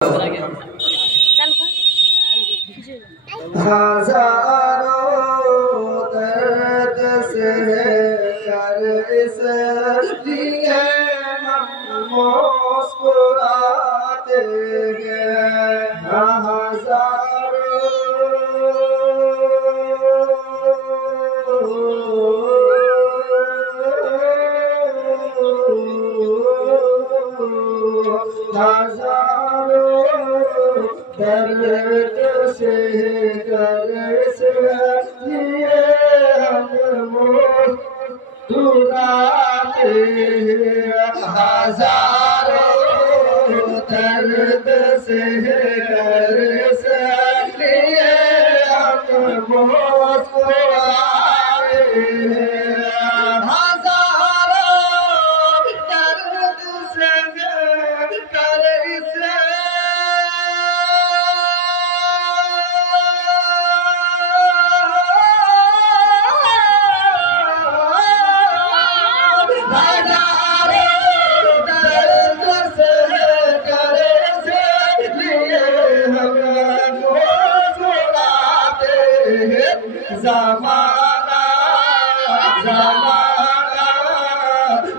हजारों दर्द से कर इसलिए हम मुस्कुराते हैं। हजारों दर्द से कर इसलिए हम मुस्कुराते हैं। हजारों दर्द से कर इसलिए हम मुस्कुराते हैं। हजारों दर्द से कर ज़माना ज़माना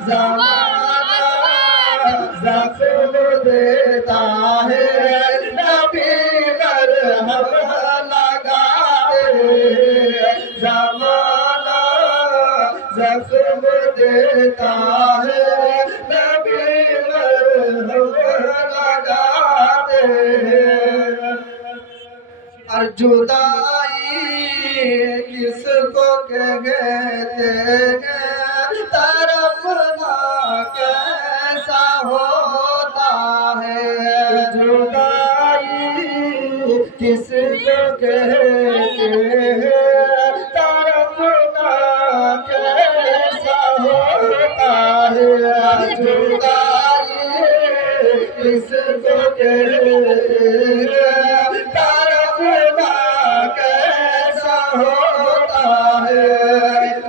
ज़माना ज़ख्म देता है, नबी मरहम लगाए। ज़माना ज़ख्म देता है, नबी मरहम लगाते हैं। और जुदाई किसको कहते हैं, तरफना कैसा होता है। जुदाई किसको कहते हैं, तरफना कैसा होता है। जुदाई किसको कहते हैं, तरफना कैसा होता है।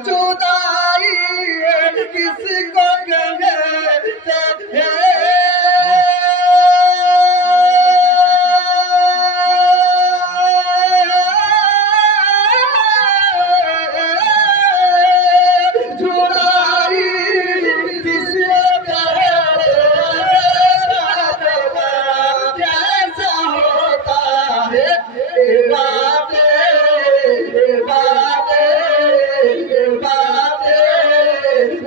जुदाई किसको कहते हैं, जुदाई किसको कहते हैं, कैसा होता है।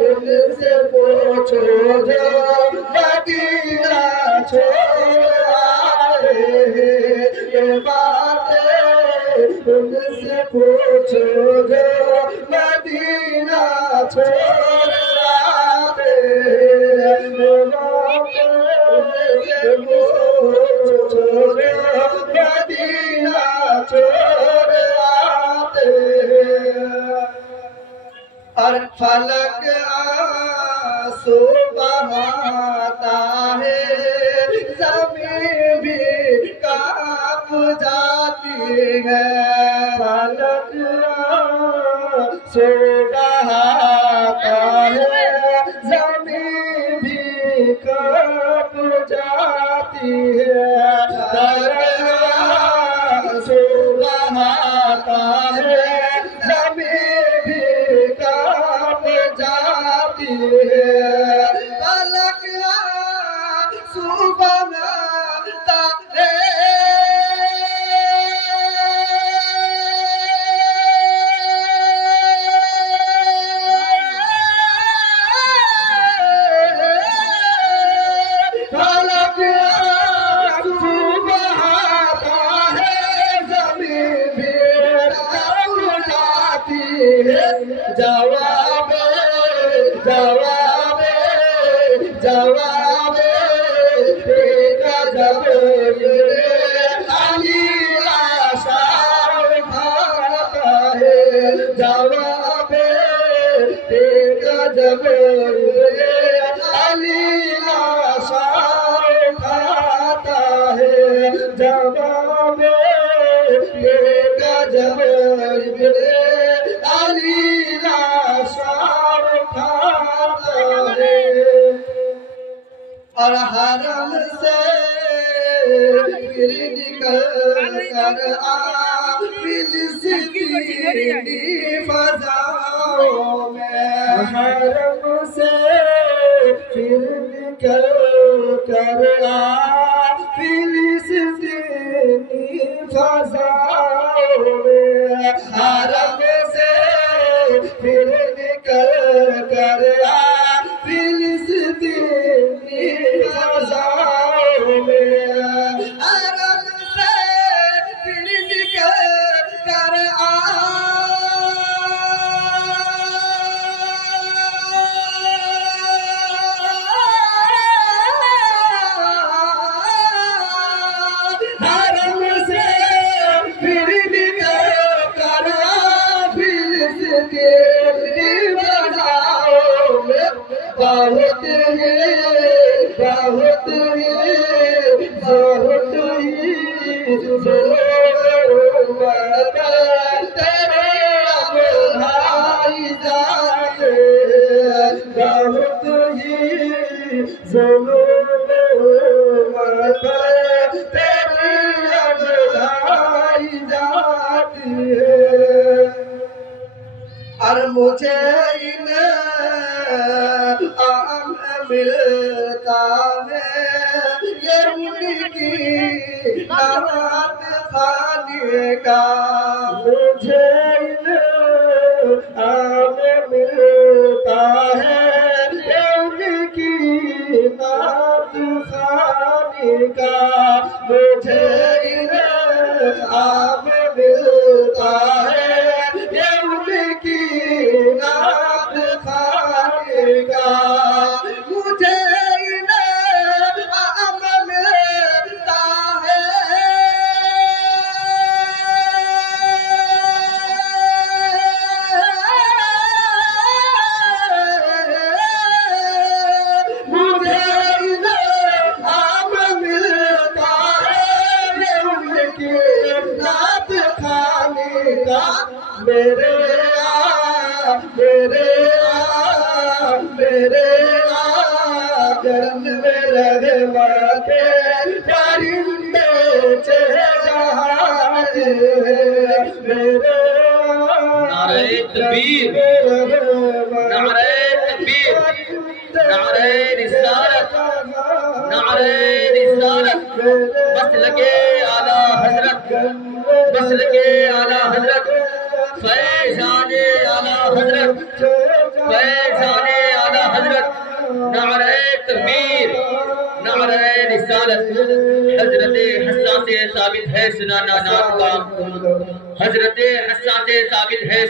उनसे पूछो जो मदीना छोड़ आए हैं। ये बातें उनसे पूछो जो मदीना छोड़ आए हैं। उनसे पूछो जो मदीना छोड़ आते हैं। और फलक आंसू बहाता है, ज़मीन भी कांप जाती है। फलक आंसू बहाता है, ज़मीन भी कांप जाती है। फलक आंसू बहाता है, ज़मीन भी कांप जाती है। फलक आंसू बहाता है, फलक आंसू बहाता है, ज़मीन भी कांप जाती है। जवाब जवाब जवाब देगा जब अली आशा उठाता है। जवाब देगा जब अली आशा उठाता है। जवाब देगा जब अली आशा उठाता है। और हरम से फिर निकल कर आ फिलिस्तीनी फजाओं में, हरम से फिर निकल कर आ फिलिस्तीनी फजाओं में, हरम से फिर निकल कर आ फिलिस्तीनी फजाओं में, हरम से फिर निकल कर आ बहुत ही बहुत ही तेरे अब भाई जाते, बहुत ही तेरे अब भाई जाती है। और मुझे इन आम मिलता है ये उनकी नात खाने का, मुझे इन आम मिलता है ये उनकी नात खाने का, मुझे इन आम मिलता है ये उनकी नात खाने का, मुझे इनाम मिलता है मुझे इनाम मिलता है ये उनकी नात खाने का, मेरे आंगन में रहवा के परिंदे चढ़ाए, मेरे नारे तकबीर, नारे तकबीर, नारे रिसालत, नारे रिसालत, बस लगे आला हजरत, बस लगे आला हजरत, फैज़ाने आला हजरत, फैज़ाने आला हजरत, नारे तकबीर, नारे रिसालत। हजरत हस्सा से साबित है सुनाना नात का, हजरत हस्सा से साबित है